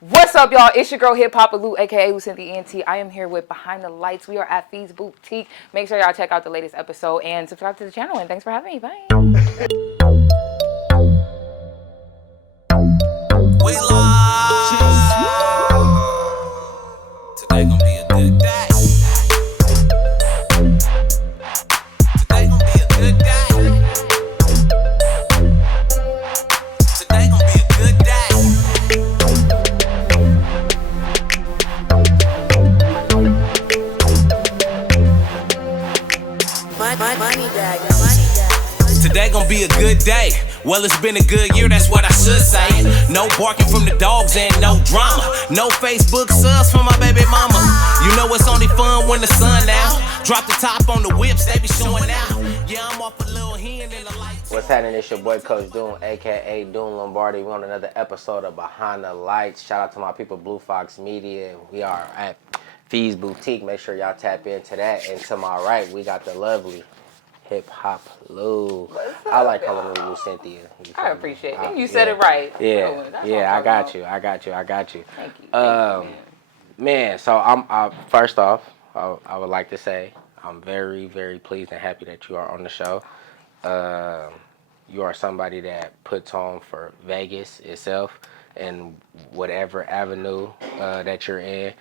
What's up, y'all? It's your girl HipHopLu, aka Lucindy ENT. I am here with Behind the Lights. We are at Fee's Boutique. Make sure y'all check out the latest episode and subscribe to the channel. And thanks for having me. Bye. We live. Today gonna be a good day. Today gonna be a good day. Today gonna be a good day. Money bag. Today gonna be a good day. Well, it's been a good year, that's what I should say. No barking from the dogs and no drama. No Facebook subs for my baby mama. You know it's only fun when the sun out. Drop the top on the whips, they be showing out. Yeah, I'm off a little hen in the lights. What's happening? It's your boy Coach Doom, aka Doom Lombardi. We're on another episode of Behind the Lights. Shout out to my people, Blue Fox Media. We are at Fee's Boutique. Make sure y'all tap into that. And to my right, we got the lovely HipHopLu. I like calling her Lou Cynthia. I appreciate it. You said it right. Yeah, I got you. Thank you. Man, so first off, I would like to say I'm very, very pleased and happy that you are on the show. You are somebody that puts on for Vegas itself and whatever avenue that you're in.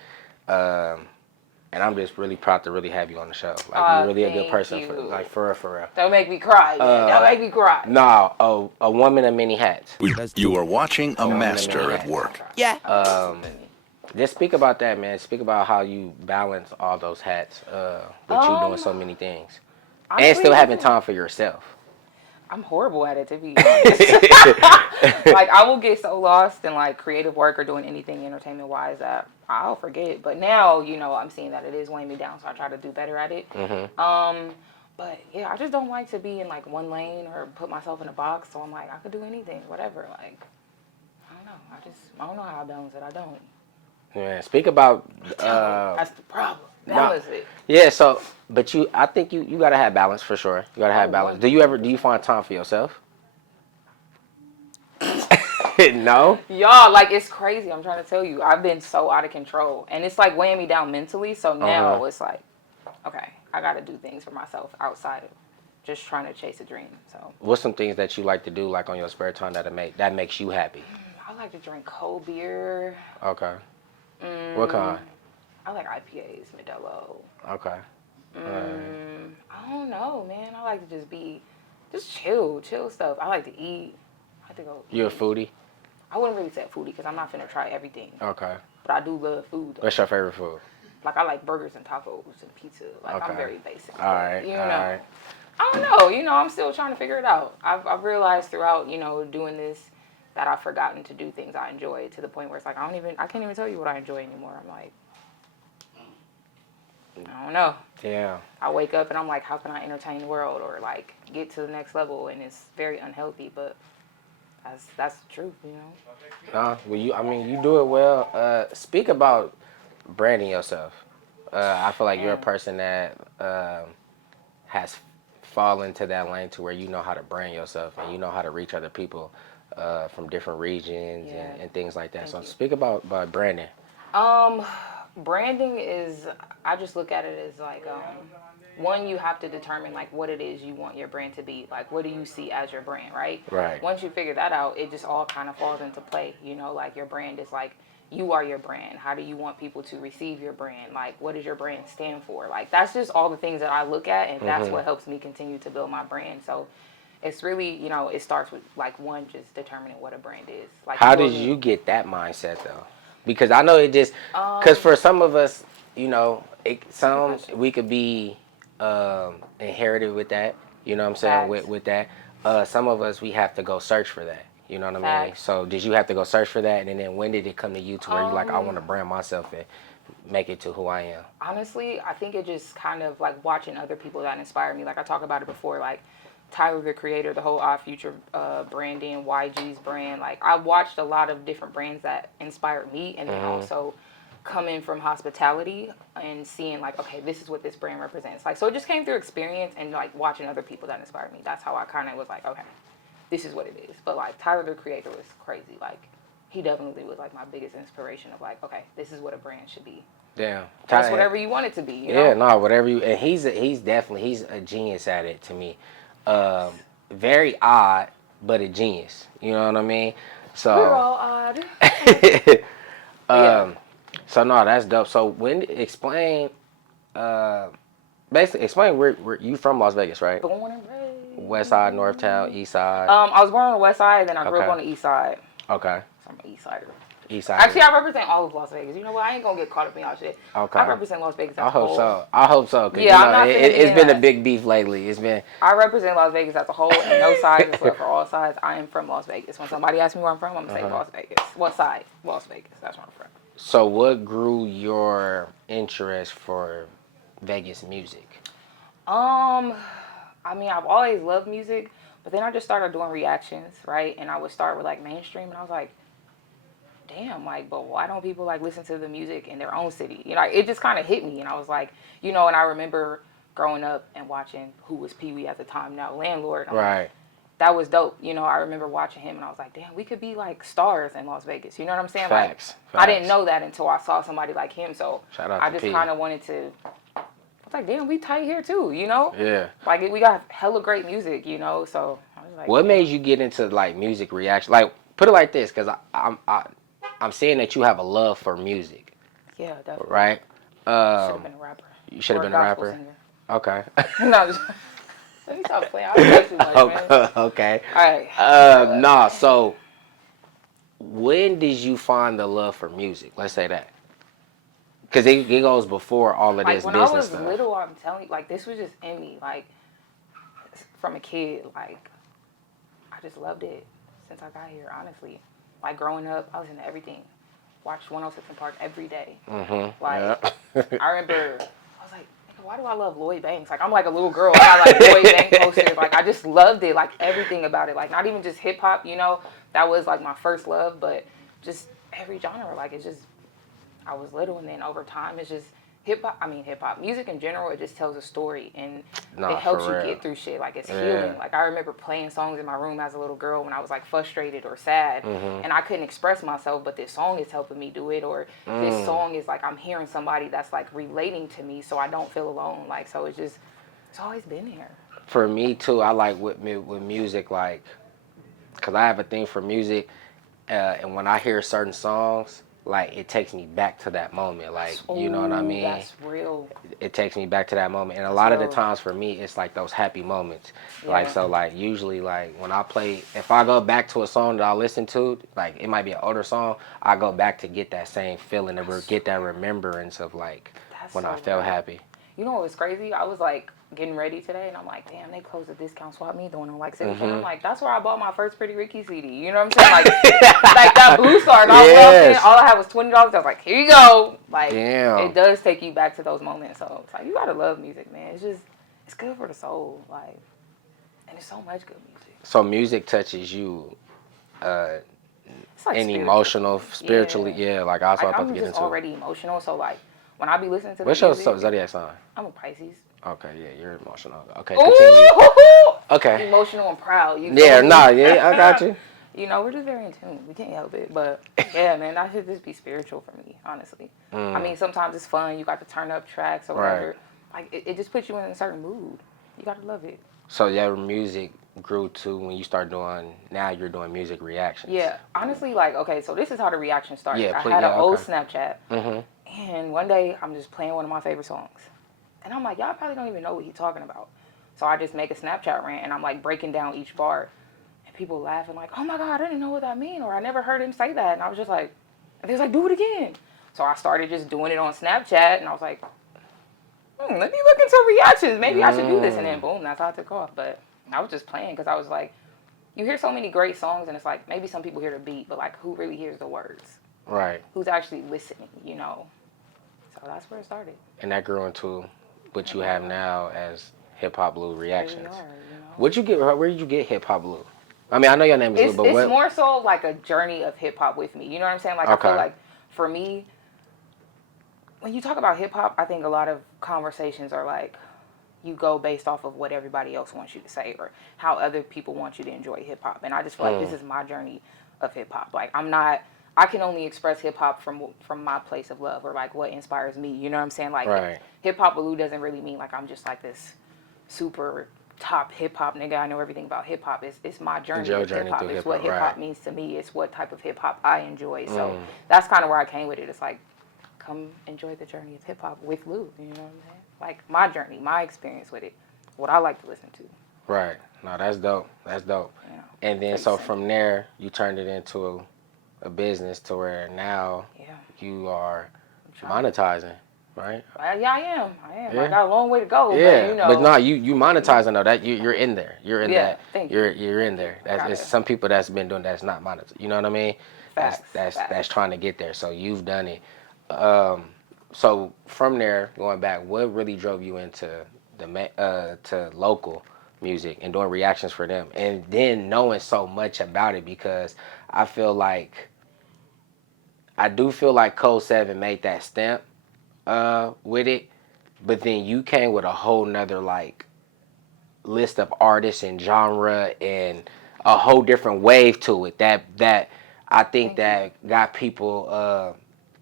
And I'm just really proud to really have you on the show. Like, you're really a good person, for real. Don't make me cry, man. Don't make me cry. No, a woman of many hats. You are watching a master at work. Yeah. Just speak about that, man. Speak about how you balance all those hats with you doing so many things. And still having time for yourself. I'm horrible at it, to be honest. Like, I will get so lost in, like, creative work or doing anything entertainment-wise that I'll forget. But now, you know, I'm seeing that it is weighing me down, so I try to do better at it. But, yeah, I just don't like to be in, like, one lane or put myself in a box. So I'm like, I could do anything, whatever. Like, I don't know. I don't know how I balance it. I don't. Yeah, speak about... That's the problem. Balance it. Yeah, so... But I think you gotta have balance for sure. You gotta have balance. Do you find time for yourself? No? Y'all, like, it's crazy. I'm trying to tell you. I've been so out of control. And it's, like, weighing me down mentally. So now it's like, okay, I got to do things for myself outside of just trying to chase a dream. So what's some things that you like to do, like, on your spare time that makes you happy? I like to drink cold beer. Okay. What kind? I like IPAs, Modelo. Okay. I don't know, man. I like to just chill stuff. I like to eat. I like to go. You a foodie? I wouldn't really say foodie because I'm not finna try everything. Okay. But I do love food, though. What's your favorite food? Like, I like burgers and tacos and pizza. Like, okay. I'm very basic. All right. You know. I don't know. You know, I'm still trying to figure it out. I've realized throughout, you know, doing this that I've forgotten to do things I enjoy to the point where it's like I can't even tell you what I enjoy anymore. I'm like, I don't know. Yeah. I wake up and I'm like, how can I entertain the world or like get to the next level? And it's very unhealthy, but that's the truth, you know. Well, you do it well. Speak about branding yourself. I feel like you're a person that has fallen into that lane to where you know how to brand yourself and you know how to reach other people from different regions and things like that. Thank you. Speak about branding. Branding is, I just look at it as like, one, you have to determine like what it is you want your brand to be. Like, what do you see as your brand, right? Right. Once you figure that out, it just all kind of falls into play. You know, like your brand is like, you are your brand. How do you want people to receive your brand? Like, what does your brand stand for? Like, that's just all the things that I look at, and that's what helps me continue to build my brand. So it's really, you know, it starts with like one, just determining what a brand is. Like, how did you get that mindset though? Because I know it just, because for some of us, you know, we could be inherited with that, you know what I'm saying, with that. Some of us, we have to go search for that, you know what I mean? So did you have to go search for that? And then when did it come to you to where you're like, I want to brand myself and make it to who I am? Honestly, I think it just kind of like watching other people that inspire me. Like I talked about it before, like Tyler, the Creator, the whole Odd Future branding, YG's brand. Like, I watched a lot of different brands that inspired me, and then also coming from hospitality and seeing, like, okay, this is what this brand represents. Like, so it just came through experience and, like, watching other people that inspired me. That's how I kind of was like, okay, this is what it is. But, like, Tyler, the Creator was crazy. Like, he definitely was like my biggest inspiration of like, okay, this is what a brand should be. Damn. That's whatever you want it to be, you know? Yeah, no, whatever you. And he's a genius at it to me. Very odd, but a genius. You know what I mean? So. We're all odd. Yeah. So no, that's dope. So explain, basically explain where you from Las Vegas, right? Born and raised. West side, North Town, East side. I was born on the west side, then I grew up Okay. on the east side. Okay. So I'm an east sider. East side. Actually, I represent all of Las Vegas. You know what? I ain't gonna get caught up in y'all shit. Okay. I represent Las Vegas as a whole. I hope so. Cause, Yeah, you know, I'm not it's been a that. big beef lately. It's been. I represent Las Vegas as a whole, and no sides is left for all sides. I am from Las Vegas. When somebody asks me where I'm from, I'm gonna say Las Vegas. What side? Las Vegas. That's where I'm from. So what grew your interest for Vegas music? I mean, I've always loved music, but then I just started doing reactions, right? And I would start with like mainstream, and I was like, damn, like, but why don't people like listen to the music in their own city? You know, it just kind of hit me, and I was like, you know, and I remember growing up and watching who was Pee Wee at the time, now Landlord. Right. Like, that was dope. You know, I remember watching him, and I was like, damn, we could be like stars in Las Vegas. You know what I'm saying? Facts. Like, I didn't know that until I saw somebody like him. So Shout out I to just P. kind of wanted to. I was like, damn, we tight here too, you know? Yeah. Like, we got hella great music, you know? So, I was like... What made you get into, like, music reaction? Like, put it like this, because I'm seeing that you have a love for music. Yeah, definitely. Right? Should have been a rapper. You should have been a rapper? Singer. Okay. No, just... Let me stop playing. I play too much, man. Okay. All right. Nah, so, when did you find the love for music? Let's say that. Because it goes before all of this when business I was stuff. little, I'm telling you, like, this was just in me. Like, from a kid, like, I just loved it since I got here, honestly. Like, growing up, I listened to everything. Watched 106 in Park every day. Mm-hmm. Like, I remember, I was like, why do I love Lloyd Banks? Like, I'm like a little girl. I got, like, Lloyd Banks posters. Like, I just loved it. Like, everything about it. Like, not even just hip-hop, you know? That was, like, my first love. But just every genre. Like, it's just... I was little, and then over time, it's just hip-hop. Music in general, it just tells a story, and it helps you get through shit. Like, it's healing. Like, I remember playing songs in my room as a little girl when I was, like, frustrated or sad, and I couldn't express myself, but this song is helping me do it, or this song is, like, I'm hearing somebody that's, like, relating to me, so I don't feel alone. Like, so it's always been there. For me, too, I like with music, like, because I have a thing for music, and when I hear certain songs, like, it takes me back to that moment. Like, you know what I mean? That's real. It takes me back to that moment. And a lot of the times for me, it's like those happy moments. Yeah. Like, so, like, usually, like, when I play, if I go back to a song that I listen to, like, it might be an older song, I go back to get that same feeling, to get that remembrance of, like, when I felt happy. You know what was crazy? I was, like, getting ready today, and I'm like, damn, they closed the discount swap me doing on like city. And I'm like, that's where I bought my first Pretty Ricky CD. You know what I'm saying? Like, like that Blue Stars. Yes. All I had was $20. I was like, here you go. Like, Damn. It does take you back to those moments. So it's like, you gotta love music, man. It's just, it's good for the soul. Like, and there's so much good music. So music touches you, It's like and emotional, spiritually, yeah. Like, I was like, about I'm to get just into already emotional. So like, when I be listening to What's the your music, zodiac sign? I'm a Pisces. Okay, yeah, you're emotional. Okay, continue. Ooh, Okay. emotional and proud. You Yeah, feel me? I got you. You know, we're just very in tune. We can't help it. But yeah, man, that should just be spiritual for me, honestly. I mean, sometimes it's fun. You got to turn up tracks or whatever. Like, it just puts you in a certain mood. You got to love it. So your music grew to when you start doing, now you're doing music reactions. Yeah, honestly, like, okay, so this is how the reaction started. Yeah, please, I had an old okay. Snapchat, and one day I'm just playing one of my favorite songs. And I'm like, y'all probably don't even know what he's talking about. So I just make a Snapchat rant, and I'm like breaking down each bar. And people laughing like, oh my God, I didn't know what that mean, or I never heard him say that. And I was just like, and they was like, do it again. So I started just doing it on Snapchat, and I was like, let me look into reactions. Maybe I should do this. And then boom, that's how it took off. But I was just playing because I was like, you hear so many great songs, and it's like, maybe some people hear the beat, but like, who really hears the words? Right. Who's actually listening, you know? So that's where it started. And that grew into what you have now as HipHopLu reactions. There we are, you know? Where did you get HipHopLu? I mean, I know your name is Lou, but it's more so like a journey of hip hop with me. You know what I'm saying? Like, I feel like for me, when you talk about hip hop, I think a lot of conversations are like, you go based off of what everybody else wants you to say or how other people want you to enjoy hip hop. And I just feel like this is my journey of hip hop. Like, I'm not I can only express hip hop from my place of love or like what inspires me. You know what I'm saying? Like Right. HipHopLu doesn't really mean like I'm just like this super top hip hop nigga. I know everything about hip hop. It's my journey your with hip journey hop. through It's hip-hop, what hip hop right. means to me. It's what type of hip hop I enjoy. So that's kind of where I came with it. It's like, come enjoy the journey of hip hop with Lou. You know what I'm saying? Like my journey, my experience with it, what I like to listen to. Right. No, that's dope. That's dope. Yeah. And then Pretty so simple. from there, you turned it into a business to where now Yeah. you are trying. monetizing, right? Yeah, I am. Yeah. I got a long way to go. Yeah, But, you know. but no, you monetizing though. That you're in there. You're in Yeah, that. thank You're you. in there. That's it's some people that's been doing that's not monetized. You know what I mean? Facts, That's facts. trying to get there. So you've done it. So from there, going back, what really drove you into to local music and doing reactions for them, and then knowing so much about it? Because I do feel like Code 7 made that stamp with it, but then you came with a whole nother like list of artists and genre and a whole different wave to it that I think Thank that got people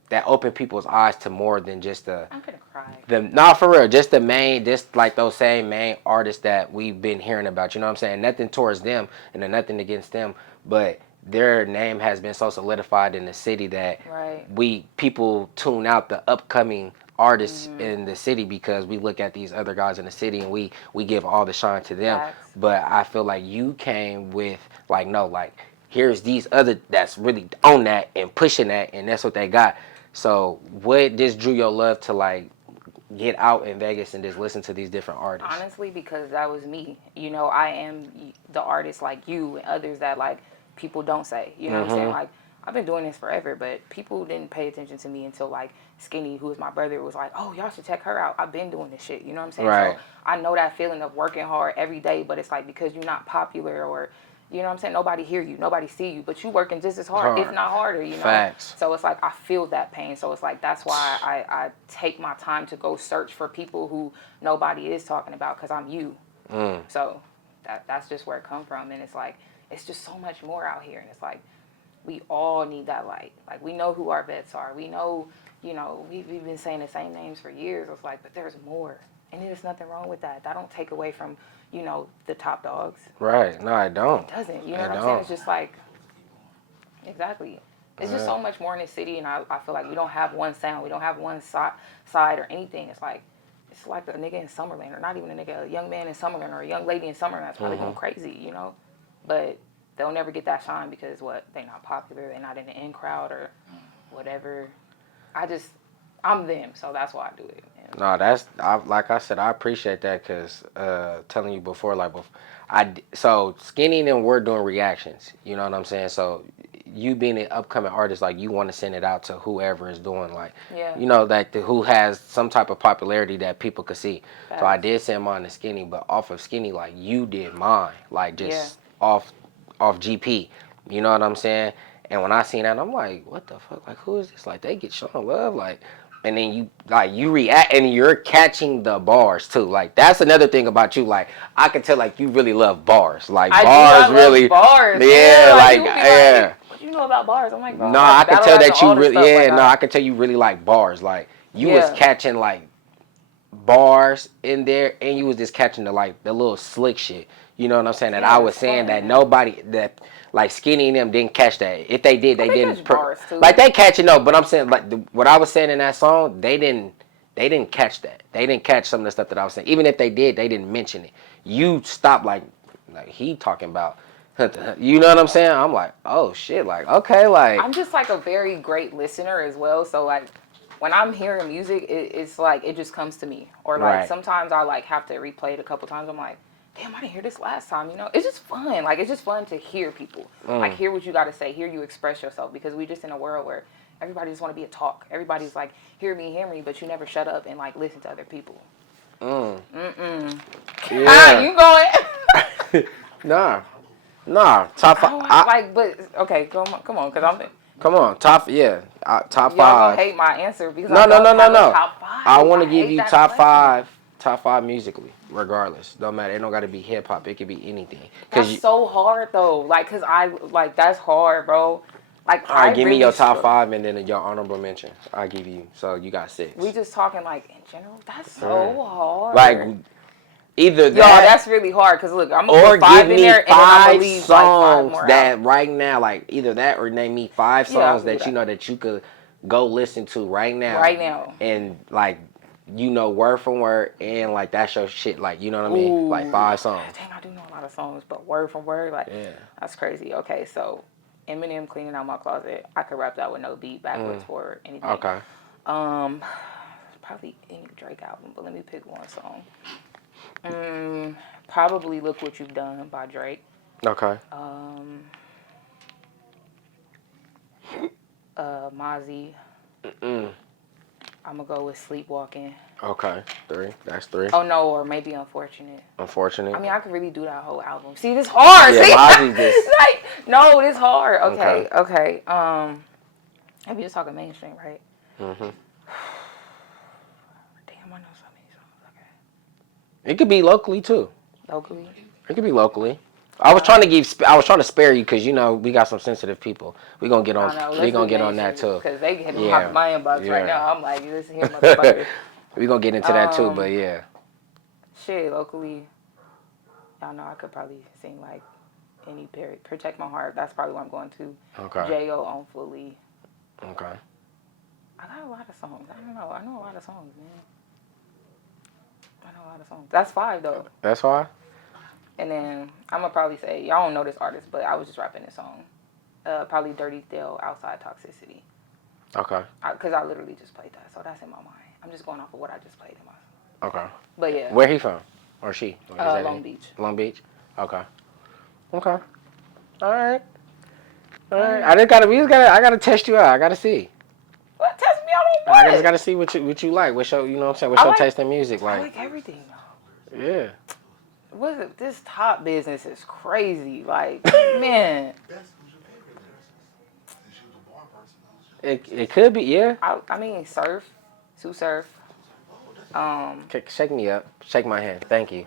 that opened people's eyes to more than just I'm gonna cry. for real, just the main, just like those same main artists that we've been hearing about. You know what I'm saying? Nothing towards them and then nothing against them, but their name has been so solidified in the city that Right. people tune out the upcoming artists in the city because we look at these other guys in the city and we give all the shine to them. Facts. But I feel like you came with like, no, like here's these other that's really on that and pushing that, and that's what they got. So what just drew your love to like get out in Vegas and just listen to these different artists? Honestly, because that was me. You know, I am the artist like you and others that like people don't say. You know what I'm saying? Like I've been doing this forever, but people didn't pay attention to me until like Skinny, who is my brother, was like, "Oh, y'all should check her out. I've been doing this shit." You know what I'm saying? Right. So I know that feeling of working hard every day, but it's like because you're not popular or you know what I'm saying? Nobody hear you, nobody see you, but you working just as hard, if not harder, you know? Facts. So it's like I feel that pain. So it's like that's why I take my time to go search for people who nobody is talking about because I'm you. So that's just where it come from. And it's like, it's just so much more out here. And it's like, we all need that light. Like we know who our vets are. We know, you know, we've been saying the same names for years. It's like, but there's more. And there's nothing wrong with that. That don't take away from, you know, the top dogs. Right. No, I don't. It doesn't. You know I what I'm don't. saying? It's just like, exactly. It's just so much more in this city, and I feel like we don't have one sound. We don't have one side or anything. It's like a nigga in Summerlin, or not even a nigga, a young man in Summerlin, or a young lady in Summerlin that's probably going crazy, you know? But they'll never get that shine because, what, they're not popular, they're not in the in crowd or whatever. I'm them, so that's why I do it. No, like I said, I appreciate that because telling you before, so Skinny and them were doing reactions. You know what I'm saying? So you being an upcoming artist, like you want to send it out to whoever is doing like, Yeah. you know, like who has some type of popularity that people could see. Facts. So I did send mine to Skinny, but off of Skinny, like you did mine, like just Yeah. off GP. You know what I'm saying? And when I seen that, I'm like, what the fuck? Like, who is this? Like, they get shown love, like. And then you react and you're catching the bars too. Like that's another thing about you. Like I can tell like you really love bars. Like bars really. Bars. Yeah, like people be yeah. What you know about bars? I'm like, bro. No, I can tell that you really I can tell you really like bars. Like you was catching like bars in there and you was just catching the little slick shit. You know what I'm saying? That I was saying that nobody that like Skinny and them didn't catch that. If they did, they didn't. Bars too. Like they catch it, no. But I'm saying like what I was saying in that song, they didn't catch that. They didn't catch some of the stuff that I was saying. Even if they did, they didn't mention it. You stopped like he talking about. You know what I'm saying? I'm like, oh shit, like okay, like. I'm just like a very great listener as well. So like when I'm hearing music, it's like it just comes to me. Or like sometimes I like have to replay it a couple times. I'm like, damn, I didn't hear this last time, you know? It's just fun. Like, it's just fun to hear people. Like, hear what you got to say. Hear you express yourself. Because we just in a world where everybody just want to be a talk. Everybody's like, hear me, but you never shut up and, like, listen to other people. Yeah. You going? Nah. Top five. Okay, come on, because I'm... Come on, top five. Y'all gonna hate my answer because no. Top five. I want to give you top question. top five musically, regardless. Don't matter. It don't got to be hip hop. It could be anything. That's so hard though. Like, cause that's hard, bro. Like, All right, I give me really your top struggle. 5 and then your honorable mention. I'll give you. So you got 6. We just talking like in general. That's so hard. Like either Y'all, that. that's really hard because look, I'm gonna Or put 5 give in me there and then I'm 5 gonna leave like 5 songs more that out. right now, like either that or name me 5 Yeah, I'll songs do that that. you know that you could go listen to right now. Right now. And like, you know, word for word, and like that's your shit. Like, you know what I mean? Like 5 songs. Dang, I do know a lot of songs, but word for word, like Yeah. that's crazy. Okay, so Eminem, Cleaning Out My Closet. I could rap that with no beat, backwards, forward, anything. Okay. Probably any Drake album, but let me pick one song. Probably Look What You've Done by Drake. Okay. Mozzie. I'm gonna go with Sleepwalking. Okay. 3. That's 3. Oh no, or maybe Unfortunate. Unfortunate. I mean, I could really do that whole album. See, this hard. Yeah, See, Mozzie just- like, no, this hard. Okay. Maybe just talking mainstream, right? Damn, I know so many songs. Okay. It could be locally too. Locally. It could be locally. I was trying to spare you because you know we got some sensitive people. We gonna get on. We gonna get on that too. Because they get Yeah. my inbox Yeah. right now. I'm like, listen here, motherfucker. We gonna get into that too, but yeah. Shit, locally, y'all know I could probably sing like any Perry. Protect My Heart. That's probably what I'm going to. Okay. J.O. on Fully. Okay. I got a lot of songs. I don't know. I know a lot of songs, man. I know a lot of songs. That's 5 though. That's why. And then I'm gonna probably say y'all don't know this artist, but I was just rapping this song. Probably Dirty Dale, Outside Toxicity. Okay. Because I literally just played that, so that's in my mind. I'm just going off of what I just played in my. Okay. But yeah. Where he from? Or she? Or is that Long it? Beach. Long Beach. Okay. Okay. All right. I gotta test you out. I gotta see. What? Test me out on I what? just gotta see what you like. What's your, you know what I'm saying? What's your taste in music I like? like everything though. Yeah. What is it? This top business is crazy. Like, man. It could be, yeah. I mean, Surf. Sue Surf. Shake me up. Shake my hand. Thank you.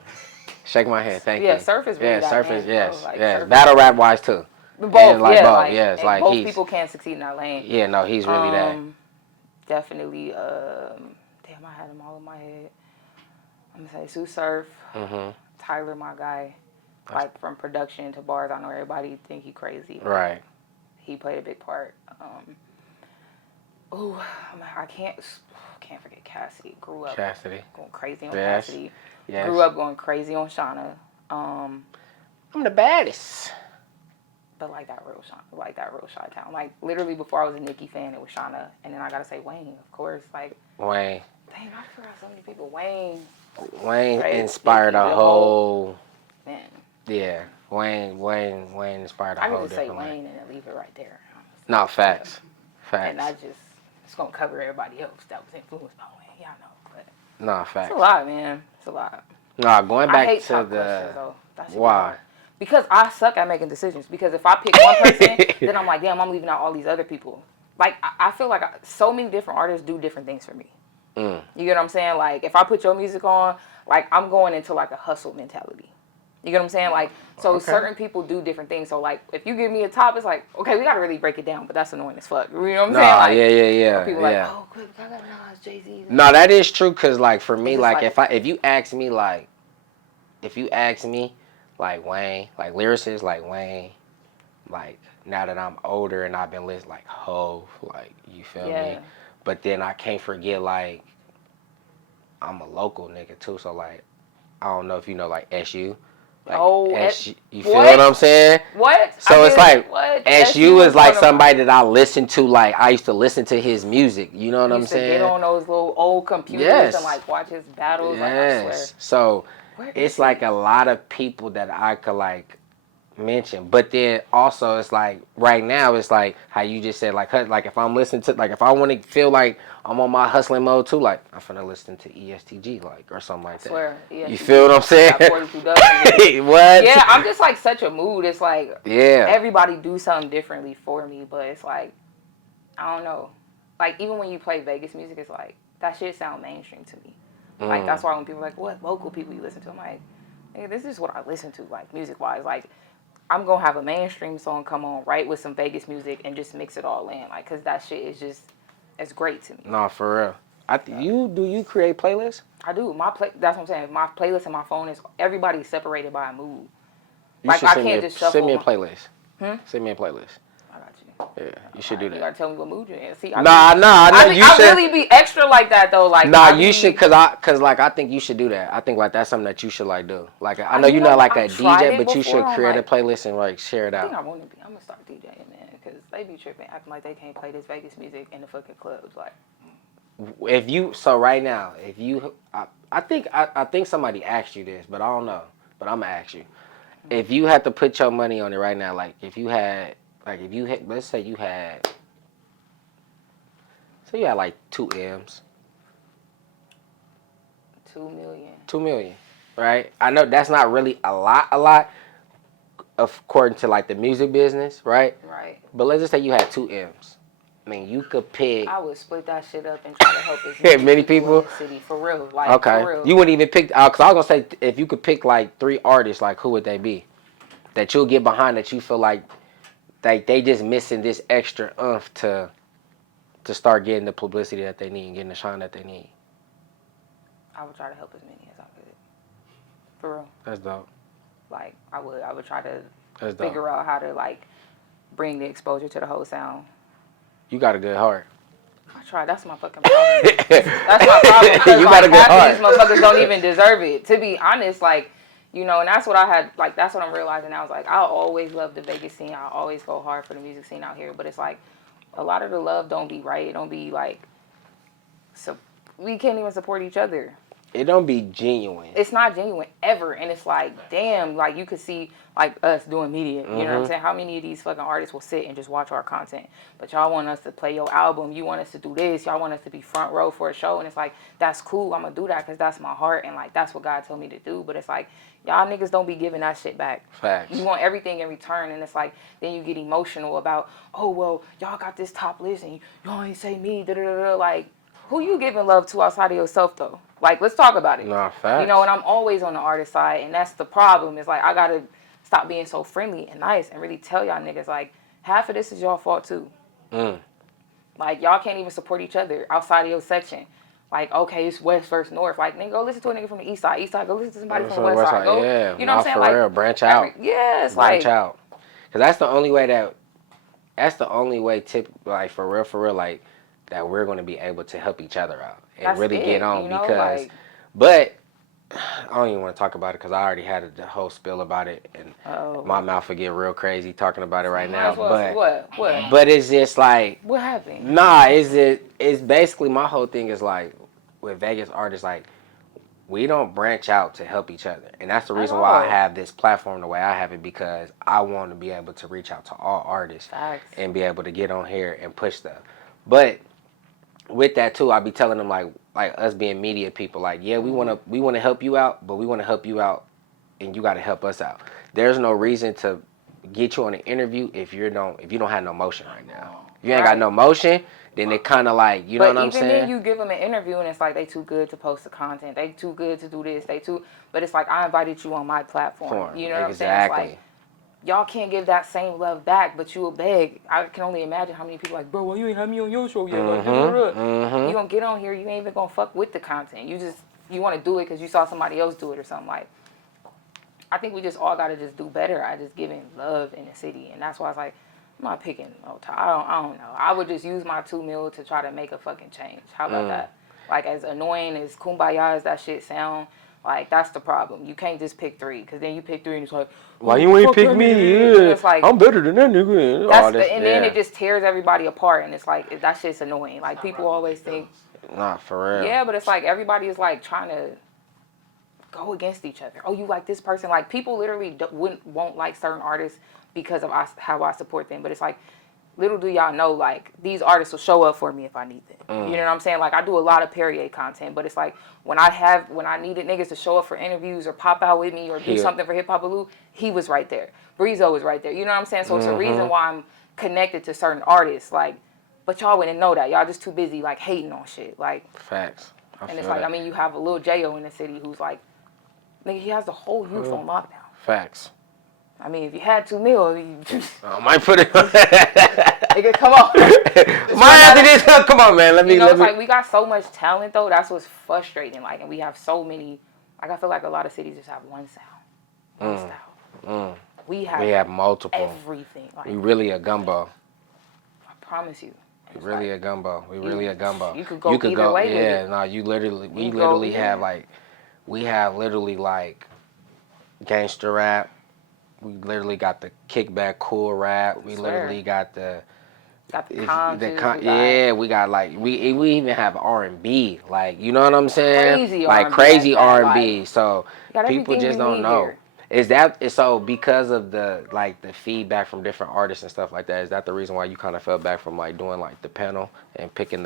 Shake my hand. Thank you. Yeah, Surf is really Yeah, that Surf man, is, bro. yes. Like, Yes. Surf Battle is- rap wise too. Both, And, like, yeah. both, Like, yes. and Like both he's, people can't succeed in that lane. yeah, no, he's really that. Definitely, damn, I had them all in my head. I'm gonna say Sue Surf, Tyler, my guy. Like, from production to bars, I know everybody think he crazy. Right. He played a big part. I can't forget Cassidy. Grew up Cassidy. going crazy on Yes. Cassidy. Yes. Grew up going crazy on Shauna. I'm the baddest. But like that real Chi-Town. Like, literally before I was a Nicki fan, it was Shauna. And then I gotta say Wayne, of course. Like, Wayne. dang, I forgot so many people. Wayne, Wayne inspired a whole. man. Yeah. Wayne inspired a I whole need to say different way. Wayne and then leave it right there. Honestly. No, facts. And I it's gonna cover everybody else that was influenced by Wayne. Yeah, I know. But No, facts. it's a lot, man. It's a lot. No, going I back hate to top the. questions, though. That shit Why? hard. Because I suck at making decisions. Because if I pick one person, then I'm like, damn, I'm leaving out all these other people. Like, I feel like so many different artists do different things for me. You get what I'm saying? Like, if I put your music on, like, I'm going into, like, a hustle mentality. You get what I'm saying? Like, so certain people do different things. So, like, if you give me a top, it's like, okay, we got to really break it down, but that's annoying as fuck. You know what I'm saying? Like, yeah. people yeah. like, oh, quick, I got Nas, Jay-Z. No, that is true. Cause like for me, It's like like- if you ask me like Wayne, like lyricists like Wayne, like now that I'm older and I've been listening like Hov, like you feel me? But then I can't forget like I'm a local nigga too, so like I don't know if you know like SU. Like, SU, you feel what I'm saying? What? So it's like what? SU is like one of somebody that I listen to. Like I used to listen to his music. You know what I'm used to saying? get on those little old computers Yes. and like watch his battles. Like, I swear. So Where is it's he? like a lot of people that I could like mention, but then also it's like right now it's like how you just said like if I'm listening to like if I want to feel like I'm on my hustling mode too, like I'm finna listen to ESTG like or something like I swear. that. Yeah, you feel what I'm saying? got 42 dubs. What? Yeah, I'm just like such a mood. It's like Yeah. everybody do something differently for me, but it's like I don't know. Like even when you play Vegas music, it's like that shit sound mainstream to me. Like that's why when people are like, what local people you listen to? I'm like, hey, this is what I listen to, like music wise. Like I'm gonna have a mainstream song come on right with some Vegas music and just mix it all in, like, cause that shit is just, it's great to me. Nah, for real. Do you create playlists? I do. That's what I'm saying. My playlist and my phone is everybody's separated by a mood. You Like, should I send can't me just shuffle. send me a playlist. Send me a playlist. I got you. Yeah, you should do You that. gotta tell me what mood you're in. See, I really be extra like that though. Like, you should, cause like I think you should do that. I think like that's something that you should like do. Like I know you're not like a DJ, but you should create a playlist and like share it out. I think I want to be. I'm gonna start DJing, man, because they be tripping, acting like they can't play this Vegas music in the fucking clubs. Like, Right now, I think somebody asked you this, but I don't know. But I'm gonna ask you. If you had to put your money on it right now, like if you had, let's say you had like 2 M's. 2 million. 2 million, right? I know that's not really a lot, according to like the music business, right? Right. But let's just say you had 2 M's. I mean, you could pick. I would split that shit up and try to help as many people in the city, for real. Like, okay. For real. You wouldn't even pick, cause I was gonna say if you could pick like 3 artists, like who would they be? That you'll get behind, that you feel like they just missing this extra oomph to start getting the publicity that they need and getting the shine that they need. I would try to help as many as I could. For real. That's dope. Like, I would try to That's dope. figure out how to like bring the exposure to the whole sound. You got a good heart. I try. That's my fucking problem. That's my problem. Because, You like, got a good half heart. of these motherfuckers don't even deserve it. To be honest, like, you know, and that's what I had, like, that's what I'm realizing now. Is like, I'll always love the Vegas scene. I'll always go hard for the music scene out here. But it's like, a lot of the love don't be right. It don't be like, so we can't even support each other. It don't be genuine. It's not genuine ever. And it's like, damn, like, you could see, like, us doing media. You know what I'm saying? How many of these fucking artists will sit and just watch our content? But y'all want us to play your album. You want us to do this. Y'all want us to be front row for a show. And it's like, that's cool. I'm going to do that because that's my heart. And, like, that's what God told me to do. But it's like, y'all niggas don't be giving that shit back. Facts. You want everything in return. And it's like, then you get emotional about, oh, well, y'all got this top list and y'all ain't say me. Da-da-da-da. Like, who you giving love to outside of yourself, though? Like, let's talk about it. Nah, facts. You know, and I'm always on the artist side, and that's the problem. It's like, I gotta stop being so friendly and nice and really tell y'all niggas, like, half of this is y'all fault, too. Like, y'all can't even support each other outside of your section. Like, okay, it's West versus North. Like, nigga, go listen to a nigga from the East Side. East Side, go listen to somebody from the West Side. Go, yeah. You know what I'm saying? For Like, real, branch out. It's branch like, out. Because that's the only way for real, like, that we're going to be able to help each other out and really get on, you know, because, like, but I don't even want to talk about it because I already had the whole spill about it, and my mouth would get real crazy talking about it right now. What? But it's just like, What happened? nah, it's basically my whole thing is like, with Vegas artists, like, we don't branch out to help each other. And that's the reason why I have this platform the way I have it, because I want to be able to reach out to all artists. Facts. And be able to get on here and push stuff. But with that too, I be telling them, like us being media people, like, yeah, we want to help you out, but we want to help you out and you got to help us out. There's no reason to get you on an interview if you don't have no motion right now. If you ain't got no motion, then it kind of like, you know what I'm saying? But even then, you give them an interview and it's like, they too good to post the content. They too good to do this. But it's like, I invited you on my platform. You know what I'm saying? It's like, y'all can't give that same love back, but you will beg. I can only imagine how many people like, bro, why you ain't have me on your show yet? You gonna get on here, you ain't even gonna fuck with the content. You want to do it because you saw somebody else do it or something. Like, I think we just all gotta just do better at just giving love in the city, and that's why I was like, I'm not picking no time. I don't know. I would just use my 2 mil to try to make a fucking change. How about that? Like, as annoying as kumbaya as that shit sound, like, that's the problem. You can't just pick 3, because then you pick 3 and it's like, why you ain't pick me? Yeah, it's like, I'm better than that nigga. Then it just tears everybody apart, and it's like, that shit's annoying. Like, people always think, nah, for real. Yeah, but it's like everybody is like trying to go against each other. Oh, you like this person? Like, people literally won't like certain artists because of how I support them. But it's like, little do y'all know, like, these artists will show up for me if I need them. You know what I'm saying? Like, I do a lot of Perrier content, but it's like, when I needed niggas to show up for interviews or pop out with me or do something for HipHopLu, he was right there. Breezo was right there. You know what I'm saying? So it's a reason why I'm connected to certain artists. Like, but y'all wouldn't know that. Y'all just too busy, like, hating on shit. Like, facts. And it's like, I mean, you have a little J.O. in the city who's like, nigga, he has the whole youth on lockdown. Facts. I mean, if you had 2 mil, I might put it. nigga, come on. Might after this. Come on, man. Let me. It's like we got so much talent though. That's what's frustrating. Like, and we have so many. Like, I feel like a lot of cities just have one sound, one style. We have multiple. Everything. Like, we really a gumbo. I promise you. We really a gumbo. We really a gumbo. You could go either way. Yeah, no, you literally. We literally have like. We have literally like. Gangster rap. We literally got the kickback cool rap. We literally got the. We got like we even have R&B, like, you know what I'm saying? Crazy like R&B crazy like R&B. Like, so people just don't know. Here. Is that so because of the like the feedback from different artists and stuff like that? Is that the reason why you kind of fell back from like doing like the panel and picking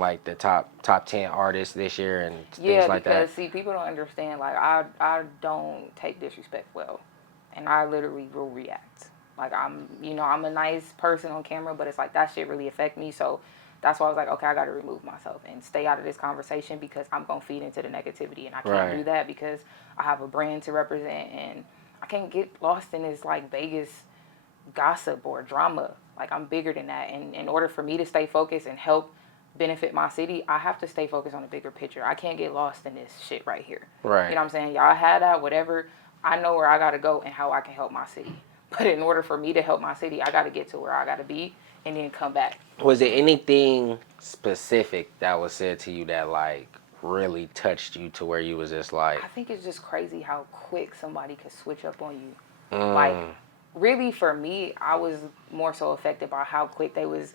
like the top 10 artists this year and things like that? Yeah, because see, people don't understand. Like, I don't take disrespect well, and I literally will react. Like, I'm a nice person on camera, but it's like that shit really affect me. So that's why I was like, okay, I got to remove myself and stay out of this conversation because I'm going to feed into the negativity. And I can't do that because I have a brand to represent and I can't get lost in this like Vegas gossip or drama. Like, I'm bigger than that. And in order for me to stay focused and help benefit my city, I have to stay focused on the bigger picture. I can't get lost in this shit right here. Right. You know what I'm saying? Y'all had that, whatever. I know where I got to go and how I can help my city. But in order for me to help my city, I got to get to where I got to be and then come back. Was there anything specific that was said to you that like really touched you to where you was just like... I think it's just crazy how quick somebody could switch up on you. Like, really for me, I was more so affected by how quick they was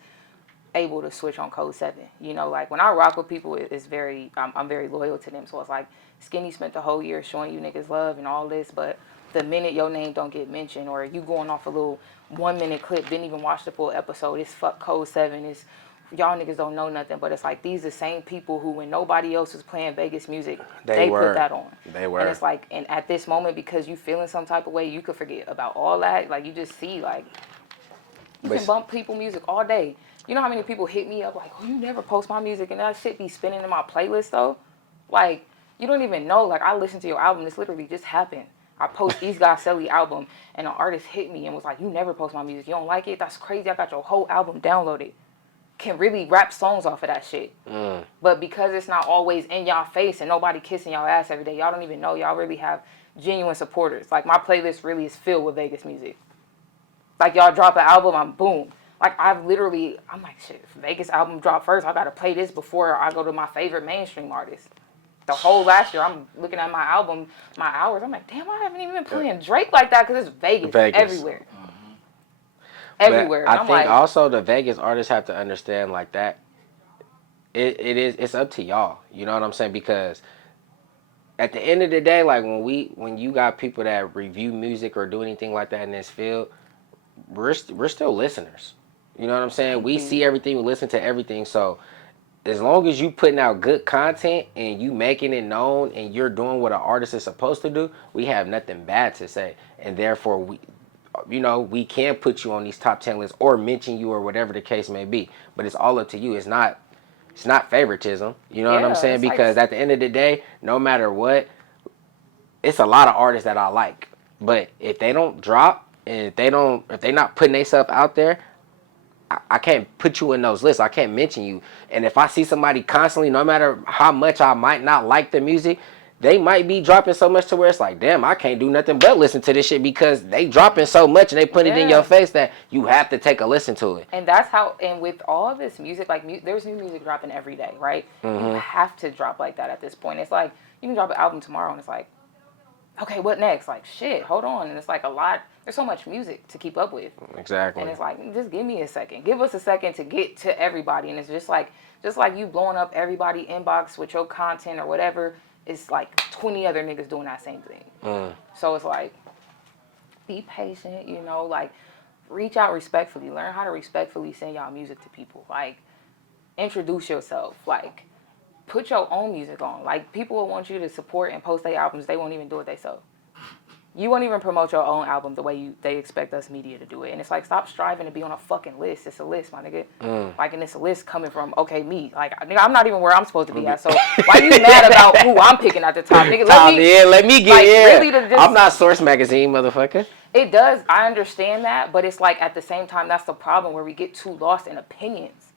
able to switch on Code 7. You know, like when I rock with people, it's very, I'm very loyal to them. So it's like Skinny spent the whole year showing you niggas love and all this, but the minute your name don't get mentioned or you going off a little 1-minute clip, didn't even watch the full episode, it's fuck Code 7, it's y'all niggas don't know nothing. But it's like these the same people who when nobody else was playing Vegas music, they put that on. They were. And it's like, and at this moment, because you feeling some type of way, you could forget about all that. Like, you just see, like, you can bump people music all day. You know how many people hit me up like, oh, you never post my music, and that shit be spinning in my playlist though? Like, you don't even know. Like, I listened to your album. This literally just happened. I post East God Selly album, and an artist hit me and was like, you never post my music. You don't like it? That's crazy. I got your whole album downloaded. Can really rap songs off of that shit. But because it's not always in y'all face and nobody kissing y'all ass every day, y'all don't even know. Y'all really have genuine supporters. Like, my playlist really is filled with Vegas music. Like, y'all drop an album, I'm boom. Like, I'm like, shit, if Vegas album drop first, I gotta play this before I go to my favorite mainstream artist. The whole last year, I'm looking at my album, my hours. I'm like, damn, I haven't even been playing Drake like that because it's Vegas everywhere. Everywhere. But I think also the Vegas artists have to understand like that. It's up to y'all. You know what I'm saying? Because at the end of the day, like when you got people that review music or do anything like that in this field, we're still listeners. You know what I'm saying? We see everything, we listen to everything. So as long as you putting out good content and you making it known and you're doing what an artist is supposed to do, we have nothing bad to say. And therefore, we can put you on these top 10 lists or mention you or whatever the case may be. But it's all up to you. It's not favoritism. You know what I'm saying? Because at the end of the day, no matter what, it's a lot of artists that I like. But if they don't drop and if they not putting themselves out there, I can't put you in those lists. I can't mention you. And if I see somebody constantly, no matter how much I might not like the music, they might be dropping so much to where it's like, damn, I can't do nothing but listen to this shit because they dropping so much and they put it in your face that you have to take a listen to it. And that's how, and with all this music, like there's new music dropping every day, right? You have to drop like that at this point. It's like, you can drop an album tomorrow and it's like, okay, what next? Like, shit, hold on. And it's like a lot. There's so much music to keep up with. Exactly. And it's like, just give me a second. Give us a second to get to everybody. And it's just like you blowing up everybody inbox with your content or whatever. It's like 20 other niggas doing that same thing. So it's like, be patient, like reach out respectfully. Learn how to respectfully send y'all music to people. Like, introduce yourself. Like, put your own music on. Like, people will want you to support and post their albums. They won't even do it themselves. You won't even promote your own album the way they expect us media to do it. And it's like, stop striving to be on a fucking list. It's a list, my nigga. Like, and it's a list coming from, okay, me. Like, nigga, I'm not even where I'm supposed to be at. So why you mad about who I'm picking at the top? Nigga, let me get like, really really I'm not Source Magazine, motherfucker. It does. I understand that. But it's like, at the same time, that's the problem where we get too lost in opinions.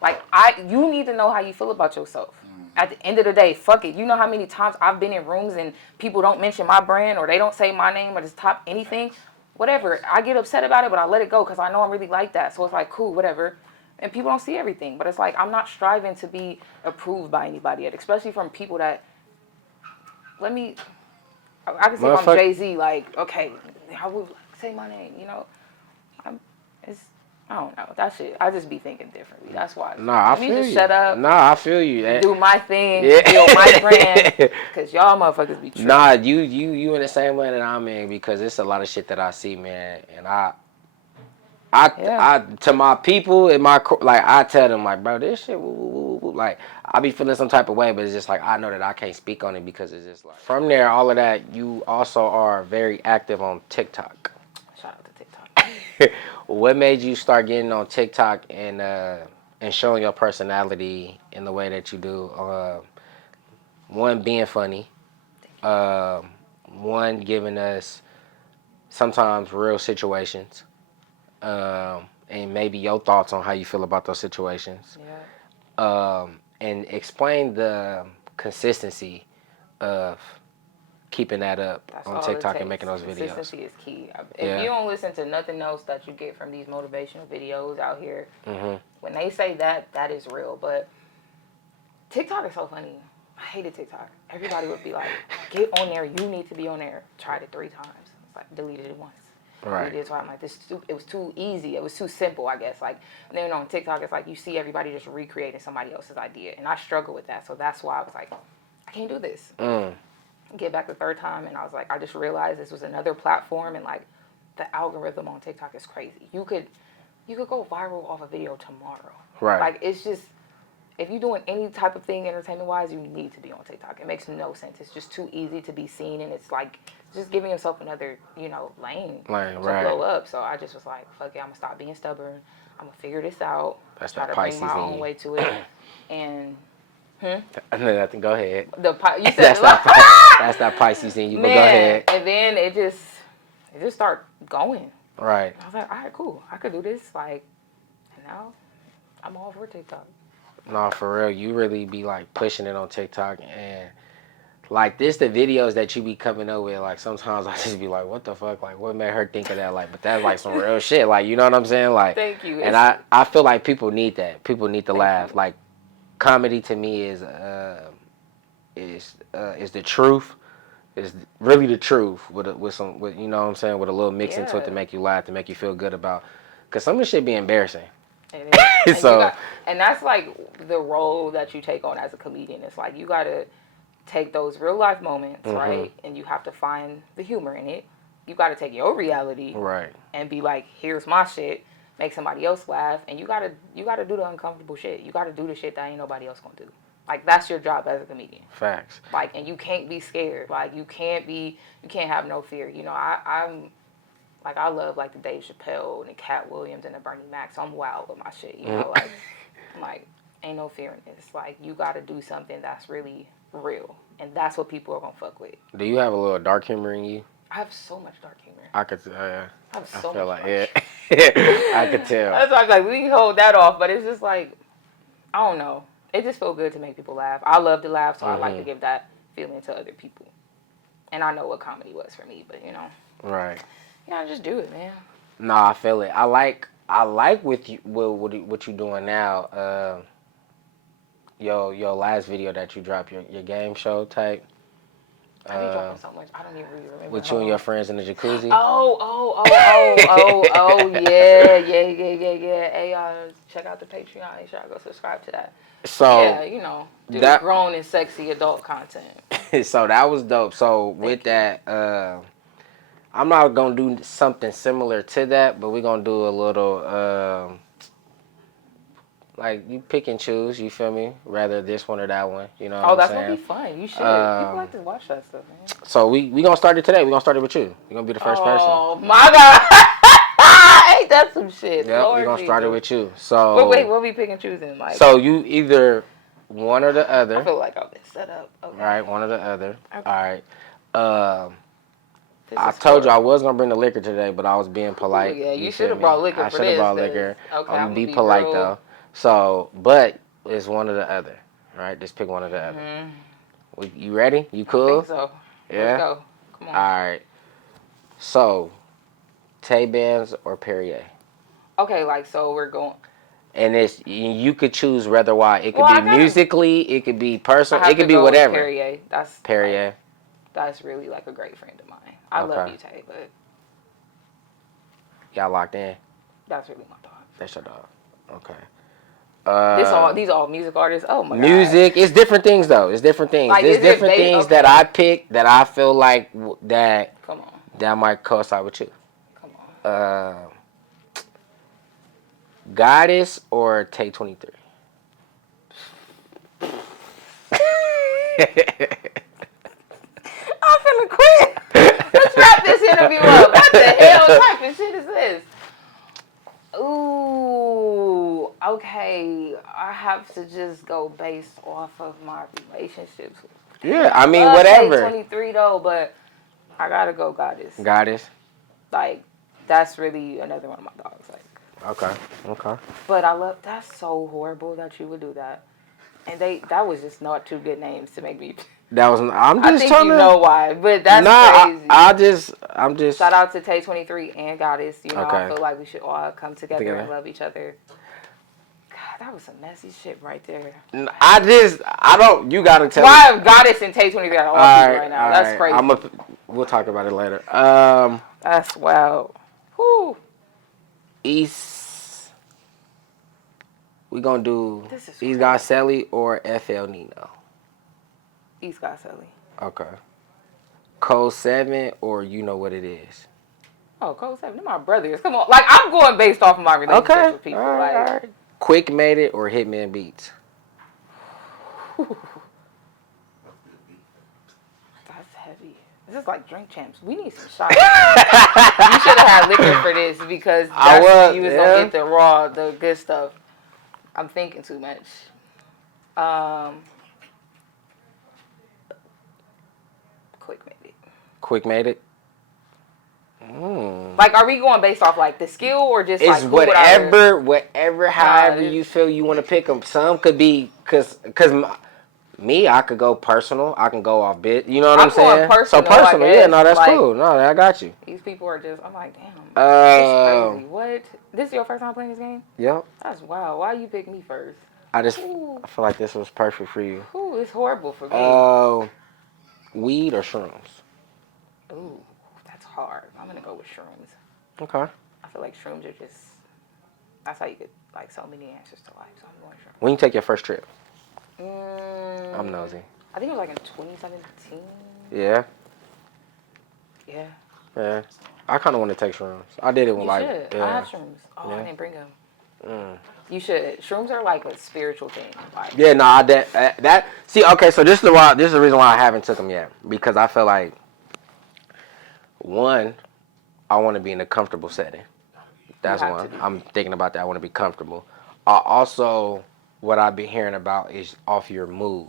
Like, you need to know how you feel about yourself. At the end of the day, fuck it. You know how many times I've been in rooms and people don't mention my brand or they don't say my name or just top anything? Whatever. I get upset about it, but I let it go because I know I'm really like that. So it's like, cool, whatever. And people don't see everything. But it's like, I'm not striving to be approved by anybody yet, especially from people that, I can say if I'm Jay-Z, like, okay, I would say my name, you know? I don't know. That shit, I just be thinking differently. That's why. I feel you. Shut up. I feel you. Do my thing. Build my brand. Because y'all motherfuckers be tripping. You in the same way that I'm in, because it's a lot of shit that I see, man. And I to my people in my, like, I tell them, like, bro, this shit, like, I be feeling some type of way, but it's just like, I know that I can't speak on it because it's just like, from there, all of that, you also are very active on TikTok. Shout out to TikTok. What made you start getting on TikTok and showing your personality in the way that you do? One, being funny. One, giving us sometimes real situations. And maybe your thoughts on how you feel about those situations. Yeah. And explain the consistency of keeping that up on TikTok and making those videos. Consistency is key. If you don't listen to nothing else that you get from these motivational videos out here, when they say that, that is real. But TikTok is so funny. I hated TikTok. Everybody would be like, get on there. You need to be on there. Tried it 3 times. It's like, deleted it once. Right. Deleted it twice. I'm like, it was too easy. It was too simple, I guess. Like, and then on TikTok, it's like you see everybody just recreating somebody else's idea. And I struggle with that. So that's why I was like, I can't do this. Get back the 3rd time, and I was like, I just realized this was another platform, and like the algorithm on TikTok is crazy. You could go viral off a video tomorrow. Right. Like, it's just, if you're doing any type of thing entertainment wise, you need to be on TikTok. It makes no sense. It's just too easy to be seen, and it's like just giving yourself another, lane to blow up. So I just was like, fuck it, I'm gonna stop being stubborn. I'm gonna figure this out. That's try that to bring Pisces my own in way to it, and. Nothing. Go ahead. You said that's that Pisces in you. But go ahead. And then it just started going. Right. I was like, all right, cool. I could do this. Like, and now I'm all for TikTok. No, for real. You really be like pushing it on TikTok, and like the videos that you be coming up with. Like sometimes I just be like, what the fuck? Like, what made her think of that? Like, but that's like some real shit. Like, you know what I'm saying? Like, thank you. And I feel like people need that. People need to laugh. Like. Comedy to me is the truth. Is really the truth with you know what I'm saying, with a little mix into it to make you laugh, to make you feel good about. Cause some of the shit be embarrassing. It is. And that's like the role that you take on as a comedian. It's like you gotta take those real life moments, right, and you have to find the humor in it. You gotta take your reality, right, and be like, here's my shit. Make somebody else laugh, and you gotta do the uncomfortable shit. You gotta do the shit that ain't nobody else gonna do. Like, that's your job as a comedian. Facts. Like, and you can't be scared. Like, you can't have no fear. You know, I'm like, I love like the Dave Chappelle and the Cat Williams and the Bernie Mac. So I'm wild with my shit. You know, like, I'm like, ain't no fear in this. Like, you gotta do something that's really real, and that's what people are gonna fuck with. Do you have a little dark humor in you? I have so much dark humor. I could. I have so I feel much. Like I could tell. That's why I'm like, we can hold that off, but it's just like, I don't know. It just feels good to make people laugh. I love to laugh, so I like to give that feeling to other people. And I know what comedy was for me, but Right. Yeah, just do it, man. No, I feel it. I like with you what you doing now. Your last video that you dropped, your game show type. I be dropping so much. I don't even really remember. With you and your friends in the jacuzzi. Oh, yeah. Hey, check out the Patreon. Make sure I go subscribe to that. So yeah, do that grown and sexy adult content. So that was dope. So with that, I'm not gonna do something similar to that, but we're gonna do a little. like you pick and choose. You feel me? Rather this one or that one. You know what Oh, I'm that's saying? gonna be fun. You should. People like to watch that stuff, man. So we gonna start it today. We gonna start it with you. You gonna be the first person. Oh my God! Ain't that some shit? Yep, Lord we gonna start it Jesus. with you. So Wait, what we pick and choosing? Like, so you either one or the I other. feel like I've been set up. Okay. Right, one or the other. Okay. All right. This I is told you I horrible. was gonna bring the liquor today, but I was being polite. Ooh, yeah, you should feel have me? brought liquor I for should have this. brought liquor. Okay, I'm I'm gonna be be polite real. though. So, but it's one or the other. Right? Just pick one or the other. You ready? You I cool? think so. Yeah. Let's go. Come on. All right. So, Tay-Bands or Perrier? Okay, like so we're going. And it's you could choose whether why. It could Well, I be gotta- musically, it could be I personal, have it could to be go with whatever. Perrier. That's Perrier. Like, that's really like a great friend of mine. I love Okay. you, Tay, but Y'all locked in? that's really my dog. That's your dog. Okay. These all music artists. Oh my God. Music, it's different things though. It's different things. Like, There's is it different things that okay. I pick that I feel like that Come on. that might coincide with you. Come on. Goddess or Tay 23? I'm finna quit. Let's wrap this interview up. What the hell type of shit is this? Ooh, okay. I have to just go based off of my relationships. Yeah, I mean Love whatever. 23 though, but I gotta go Goddess. Goddess. Like, that's really another one of my dogs. Like, Okay. but I love. That's so horrible that you would do that. And that was just not two good names to make me. That was. I'm I just think trying you to. know why, but that's crazy. I'm just. Shout out to Tay 23 and Goddess. You know, Okay. I feel like we should all come together and love each other. God, that was some messy shit right there. I don't. You gotta tell Why me. Goddess and Tay 23 are all people right now? That's crazy. We'll talk about it later. That's wild. Whew. East. We gonna do This is East crazy. Goselli or FL Nino. East Goselli. Okay. Code 7 or You Know What It Is. Oh, Code 7. They're my brothers. Come on. Like, I'm going based off of my relationships with people. All right. Quick Made It or Hitman Beats. That's heavy. This is like Drink Champs. We need some shots. You should have had liquor for this because that's when you was going to get the raw, the good stuff. I'm thinking too much. Quick Made It. Like, are we going based off like the skill or just It's like whatever, however you feel you want to pick them. Some could be cause me, I could go personal. I can go off bit. You know what I'm saying? Personal, so personal, I guess. yeah. No, that's like, cool. No, I got you. These people are just. I'm like, damn. It's crazy. What? This is your first time playing this game? Yep. That's wild. Why you pick me first? I feel like this was perfect for you. Ooh, it's horrible for me. Weed or shrooms? Ooh, that's hard. I'm gonna go with shrooms. Okay. I feel like shrooms are just. That's how you get like so many answers to life. So I'm going shrooms. When you take your first trip? I'm nosy. I think it was like in 2017. Yeah. Yeah. Yeah. I kind of want to take shrooms. I did it when You like. should. Yeah. I have shrooms. Oh, Yeah. I didn't bring them. You should. Shrooms are like a spiritual thing. Like, Yeah, no, that. See, okay, so this is the reason why I haven't took them yet, because I feel like, one, I want to be in a comfortable setting. That's one. I'm thinking about that. I want to be comfortable. Also, what I've been hearing about is off your mood.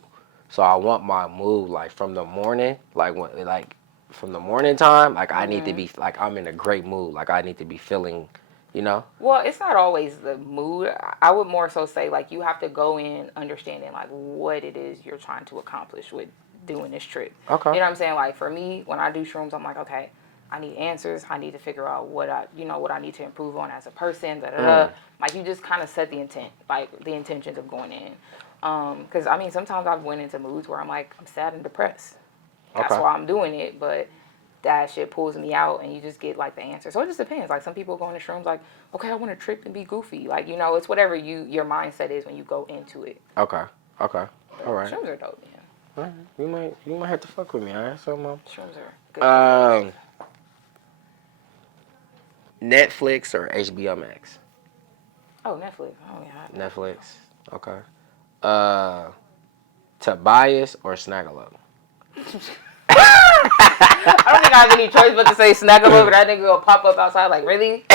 So I want my mood like from the morning, from the morning time, like I need to be like I'm in a great mood, like I need to be feeling. You know? Well, it's not always the mood. I would more so say, like, you have to go in understanding, like, what it is you're trying to accomplish with doing this trip. Okay. You know what I'm saying? Like, for me, when I do shrooms, I'm like, okay, I need answers. I need to figure out what I need to improve on as a person, Like, you just kind of set the intent, like, the intentions of going in. Because, I mean, sometimes I've went into moods where I'm like, I'm sad and depressed. That's why I'm doing it, but that shit pulls me out and you just get like the answer. So it just depends. Like some people go into shrooms like, okay, I want to trip and be goofy. Like, you know, it's whatever your mindset is when you go into it. Okay. All right. Shrooms are dope, man. All right. You might have to fuck with me, all right? So, Shrooms are good. Netflix or HBO Max? Oh, Netflix. Oh yeah. Netflix. Okay. Tobias or Snaggle Up? I don't think I have any choice but to say Snaggle Up, but that nigga will pop up outside like, really?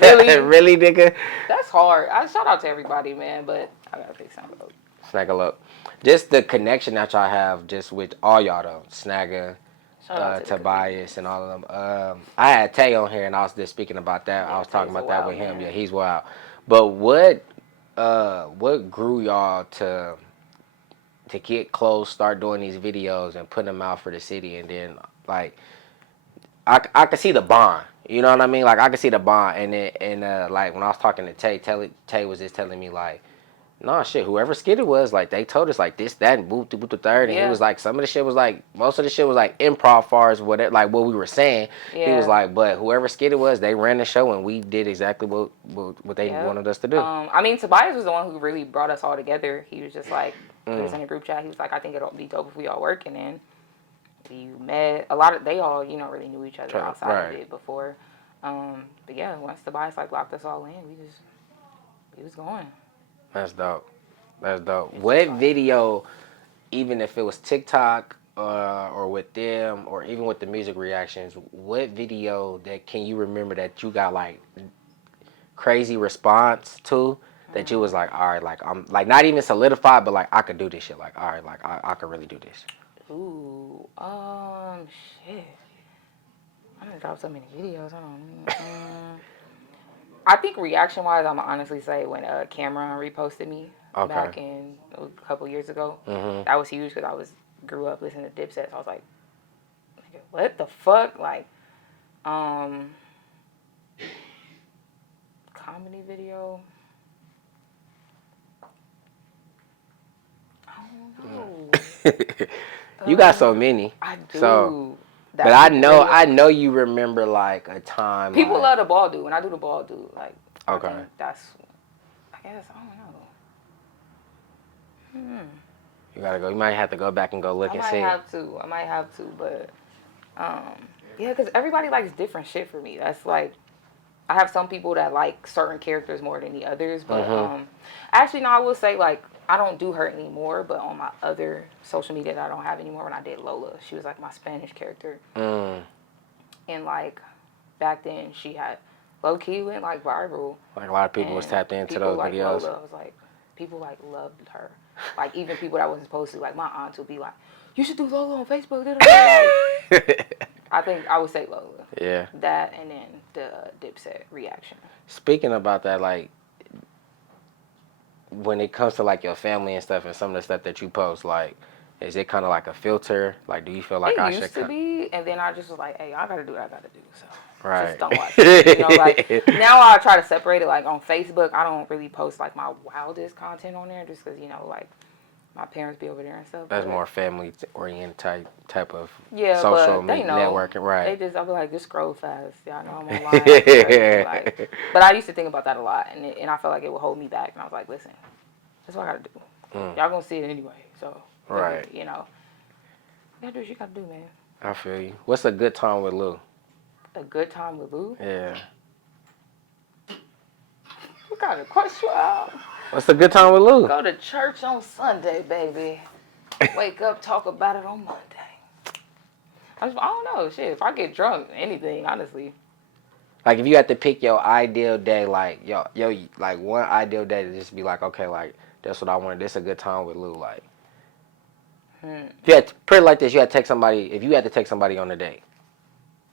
Really? Really, nigga? That's hard. I shout out to everybody, man, but I gotta pick Snaggle Up. Snaggle Up. Just the connection that y'all have just with all y'all though. Snagga, Tobias, and all of them. I had Tay on here and I was just speaking about that. Yeah, I was talking Tay's about that wild, with him. man. Yeah, he's wild. But what grew y'all to get close, start doing these videos and putting them out for the city, and then like I could see the bond. You know what I mean? Like I could see the bond, and like when I was talking to Tay was just telling me like, nah, shit. Whoever skid it was like they told us like this, that, and boop the third, and he Yeah. was like some of the shit was like most of the shit was like improv far as whatever like what we were saying. Yeah. He was like, but whoever skid it was, they ran the show and we did exactly what they Yep. wanted us to do. I mean, Tobias was the one who really brought us all together. He was just like, put us in a group chat. He was like, I think it'll be dope if we all work, and then we met. They all, really knew each other outside of it before. But yeah, once Tobias like locked us all in, we was going. That's dope. That's dope. What video, even if it was TikTok or with them or even with the music reactions, what video that can you remember that you got like crazy response to that you was like, all right, like I'm like not even solidified, but like I could do this shit. Like all right, like I could really do this. Ooh, shit. I done dropped so many videos. I don't know. I think reaction-wise, I'm gonna honestly say when Cameron reposted me back in a couple years ago, that was huge because I grew up listening to Dipset. So I was like, nigga, what the fuck? Like, comedy video. I don't know. You got so many. I do. So, That but I people know really- you remember like a time. People like, love the ball dude. When I do the ball dude, like, Okay. I think that's, I guess, I don't know. You gotta go. You might have to go back and go look I and might see. have to, but, yeah, because everybody likes different shit for me. That's like, I have some people that like certain characters more than the others, but, actually, no, I will say, like, I don't do her anymore, but on my other social media that I don't have anymore, when I did Lola, she was like my Spanish character. And like back then she had low key went like viral. Like a lot of people was tapped into people those like videos. Lola. I was like, people like loved her. Like even people that wasn't supposed to. Like my aunt would be like, you should do Lola on Facebook. I think I would say Lola. Yeah. That and then the Dipset reaction. Speaking about that, like when it comes to like your family and stuff and some of the stuff that you post, like is it kind of like a filter? Like do you feel like I should? It used to be, and then I just was like, hey, I gotta do what I gotta do. So right. just don't watch it. Like now I try to separate it. Like on Facebook, I don't really post like my wildest content on there, just because like my parents be over there and stuff. That's more family oriented type of yeah, social but they know. networking, right? I'll be like, just scroll fast. Y'all know I'm online. Like, but I used to think about that a lot, and I felt like it would hold me back. And I was like, listen, that's what I gotta do. Y'all gonna see it anyway, so right. You gotta do what you gotta do, man. I feel you. What's a good time with Lou? A good time with Lou? Yeah. What kind of question? What's a good time with Lou? Go to church on Sunday, baby. Wake up, talk about it on Monday. I don't know, shit. If I get drunk, anything, honestly. Like if you had to pick your ideal day, like yo, like one ideal day to just be like, okay, like that's what I wanted. This a good time with Lou, like. If you had to put it like this, you had to take somebody. If you had to take somebody on a date,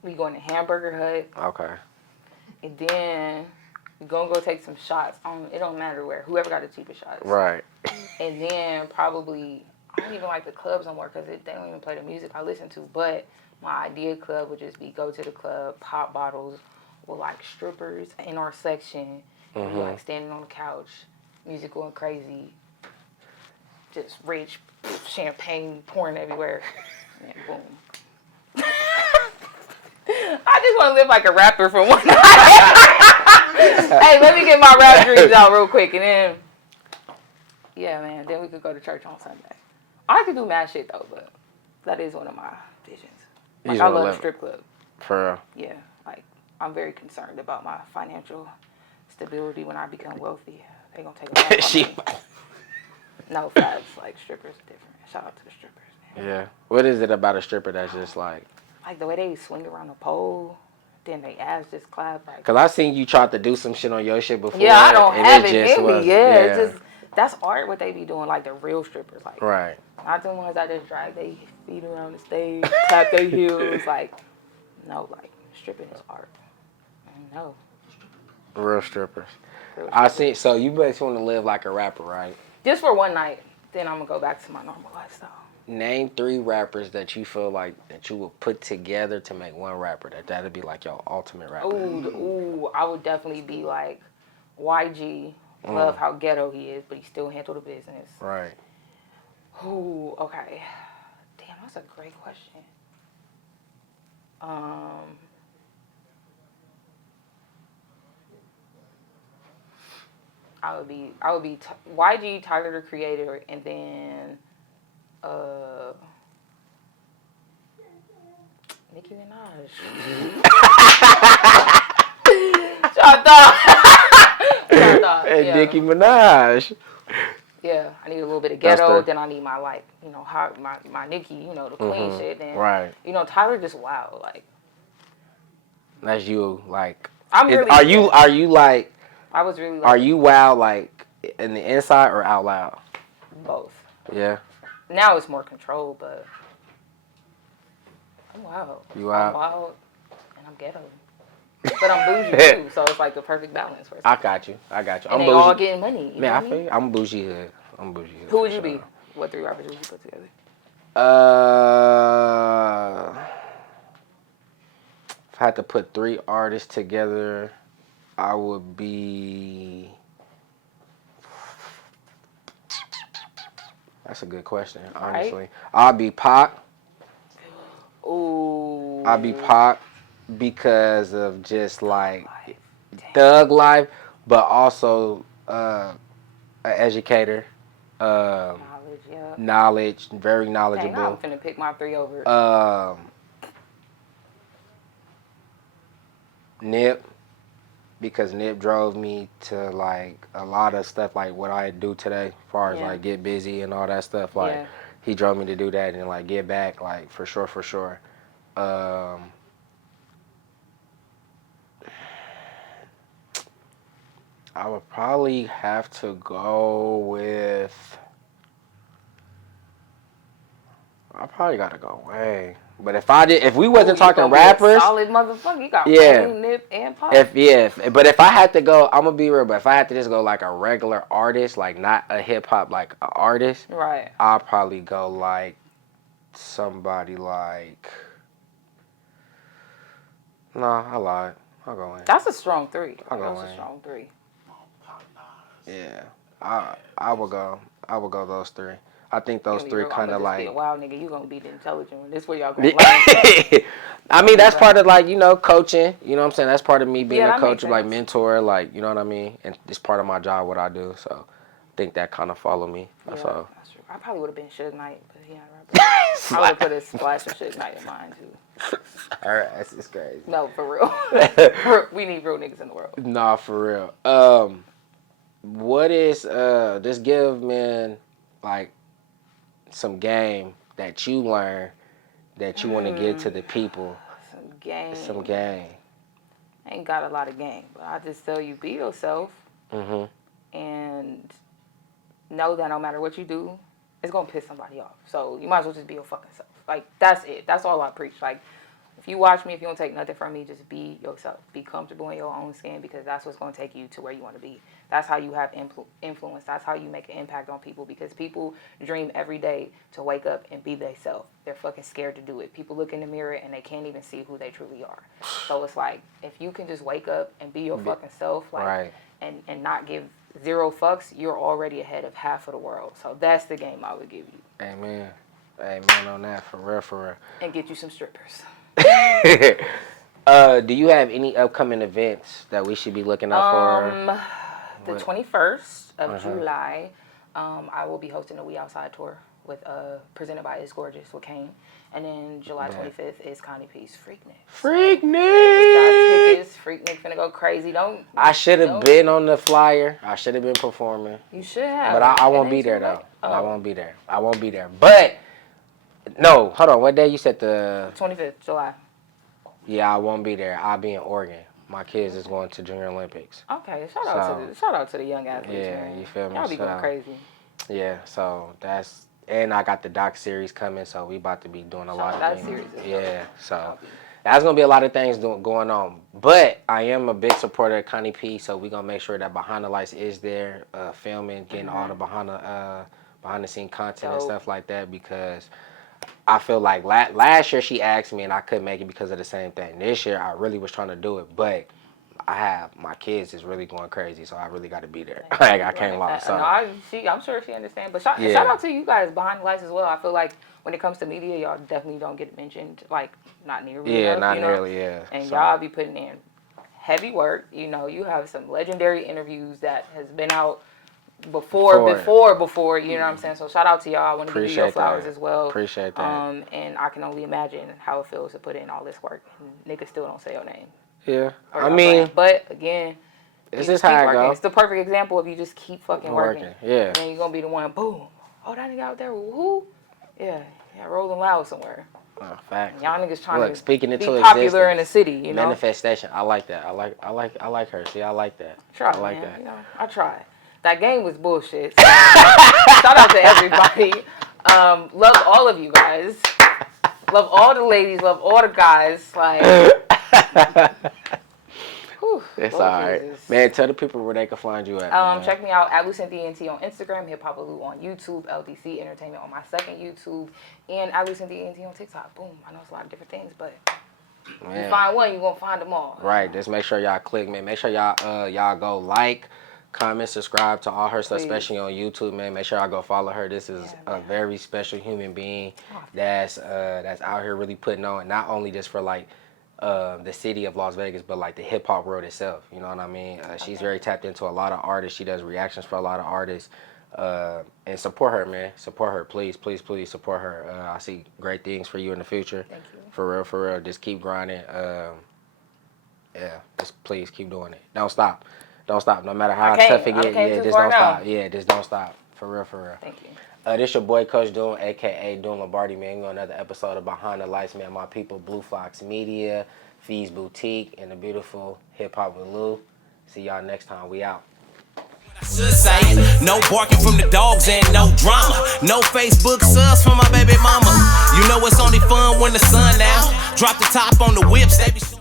We going to Hamburger Hut, okay. and then we gonna go take some shots. It don't matter where. Whoever got the cheapest shots. Right. And then probably I don't even like the clubs no more because they don't even play the music I listen to. But my idea club would just be go to the club, pop bottles with like strippers in our section, and we like standing on the couch, music going crazy, just rich champagne pouring everywhere, and then boom. I just want to live like a rapper for one night. Hey, let me get my rap dreams out real quick, and then, yeah, man, then we could go to church on Sunday. I could do mad shit, though, but that is one of my visions. Like, I love the strip club. For real. Yeah, like, I'm very concerned about my financial stability when I become wealthy. They gonna take a lot of money. No facts, like strippers are different. Shout out to the strippers. Man. Yeah. What is it about a stripper that's just like the way they swing around the pole, then they ass just clap like. Cause I seen you try to do some shit on your shit before. Yeah, I don't have it just in me. Yeah, it's just that's art. What they be doing, like the real strippers, like right. Not the ones that just drag their feet around the stage, tap their heels, like no, like stripping is art. No. Real strippers. I see. So you basically want to live like a rapper, right? Just for one night, then I'm gonna go back to my normal lifestyle. Name 3 rappers that you feel like that you would put together to make one rapper. That'd be like your ultimate rapper. Ooh, I would definitely be like YG. Love how ghetto he is, but he still handle the business. Right. Ooh, okay. Damn, that's a great question. I would be YG, Tyler the Creator, and then Nicki Minaj. Shut up. Hey, Yeah. Nicki Minaj. Yeah, I need a little bit of ghetto. Then I need my my Nicki, the queen shit. Then right. Tyler just wild. Like that's you. Like I'm really. Are you like? I was really. Like, are you wild like in the inside or out loud? Both. Yeah. Now it's more controlled, but I'm wild. You wild? I'm wild, and I'm ghetto. But I'm bougie too, so it's like the perfect balance. For I got you. And I'm they bougie. all getting money. Man, I feel you. I'm bougie hood. Who would you be? What 3 rappers would you put together? If I had to put 3 artists together, I would be. That's a good question, honestly. Right? I'll be Pac. Ooh. I'll be Pac because of just like thug life, but also an educator. Knowledge, yeah. Knowledge, very knowledgeable. Dang, I'm finna pick my 3 over. Nip, because Nip drove me to like a lot of stuff like what I do today, as far as like get busy and all that stuff. Like he drove me to do that and like get back, like for sure. I would probably have to go with. I probably gotta go away. But if we wasn't talking rappers, solid motherfucker, you got Wayne, Nip, and Pop. But if I had to go, I'm gonna be real. But if I had to just go like a regular artist, like not a hip hop, like an artist, right? I'll probably go like somebody like. No, I lied. I'll go in. That's a strong 3. That's a strong 3. Yeah, I would go those 3. I think those 3 kind of like. Be a wild nigga, you gonna be the intelligent one. This where y'all gonna learn. I mean, that's part of like coaching. You know what I'm saying? That's part of me being a coach, like mentor, like you know what I mean. And it's part of my job what I do. So I think that kind of follow me. That's all. That's true. I probably would have been Suge Knight, but I would have put a splash of Suge Knight in mine too. All right, that's crazy. No, for real. We need real niggas in the world. Nah, for real. What is just give men like some game that you learn that you want to give to the people. Some game. I ain't got a lot of game, but I just tell you, be yourself. Mm-hmm. And know that no matter what you do, it's gonna piss somebody off. So you might as well just be your fucking self. Like that's it. That's all I preach. Like if you watch me, if you don't take nothing from me, just be yourself. Be comfortable in your own skin because that's what's gonna take you to where you want to be. That's how you have influence. That's how you make an impact on people because people dream every day to wake up and be themselves. They're fucking scared to do it. People look in the mirror and they can't even see who they truly are. So it's like if you can just wake up and be your fucking self, like and not give 0 fucks, you're already ahead of half of the world. So that's the game I would give you. Amen. Amen on that, for real. And get you some strippers. Do you have any upcoming events that we should be looking out for? The 21st of July, I will be hosting a We Outside tour with presented by It's Gorgeous with Kane. And then July 25th is Connie P's Freaknik. Freaknik! We got this freak nigga finna go crazy. Don't. I should have been on the flyer. I should have been performing. You should have. But I won't be there though. I won't be there. I won't be there. But no, hold on. What day you said the 25th July? Yeah, I won't be there. I'll be in Oregon. My kids is going to Junior Olympics. Okay, shout out to the young athletes. Yeah, man. you feel me? Y'all be going crazy. Yeah, so that's, and I got the doc series coming, so we about to be doing a lot of things. Yeah, so that's gonna be a lot of things going on. But I am a big supporter of Connie P, so we gonna make sure that Behind the Lights is there, filming, getting all the behind the scene content and stuff like that, because I feel like last year she asked me and I couldn't make it because of the same thing. This year I really was trying to do it, but my kids is really going crazy, so I really got to be there. Like, I can't lie. So no, I'm sure she understands. But shout out to you guys behind the lights as well. I feel like when it comes to media, y'all definitely don't get mentioned, like not nearly. Yeah, enough, not you know? nearly. Yeah. And y'all be putting in heavy work. You know, you have some legendary interviews that has been out before. You know what I'm saying? So shout out to y'all. I want to give you your flowers as well. Appreciate that. And I can only imagine how it feels to put in all this work. And niggas still don't say your name. Yeah, I mean, but again, this is how it goes. It's the perfect example of you just keep fucking working. Yeah. And then you're gonna be the one, boom. Oh, that nigga out there, who? Yeah, rolling loud somewhere. Fact. Y'all niggas trying to speaking into be popular in the city, you know. Manifestation. I like that. I like her. See, I like that. I like that. You know, I tried. That game was bullshit. Shout out to everybody. Love all of you guys. Love all the ladies. Love all the guys. Like. It's alright. Man, tell the people where they can find you at. Check me out at LucynthiaNT on Instagram, HipHopLu on YouTube, LDC Entertainment on my second YouTube, and at LucynthiaNT on TikTok. Boom. I know it's a lot of different things, but you find one, you're gonna find them all. Right. Just make sure y'all click, man. Make sure y'all go like, comment, subscribe to all her stuff, especially on YouTube, man. Make sure y'all go follow her. This is a very special human being that's out here really putting on, not only just for like the city of Las Vegas, but like the hip hop world itself. You know what I mean? She's very tapped into a lot of artists. She does reactions for a lot of artists. And support her, man. Support her, please, please, please support her. I see great things for you in the future. Thank you. For real. Just keep grinding. Just please keep doing it. Don't stop. No matter how tough it gets, just don't stop. Yeah, just don't stop. For real. Thank you. This your boy Coach Doom, aka Doom Lombardi, man. We on another episode of Behind the Lights, man. My people, Blue Fox Media, Fee's Boutique, and the beautiful HipHopLu. See y'all next time. We out. No barking from the dogs and no drama. No Facebook subs for my baby mama. You know it's only fun when the sun out. Drop the top on the whips, they be showing.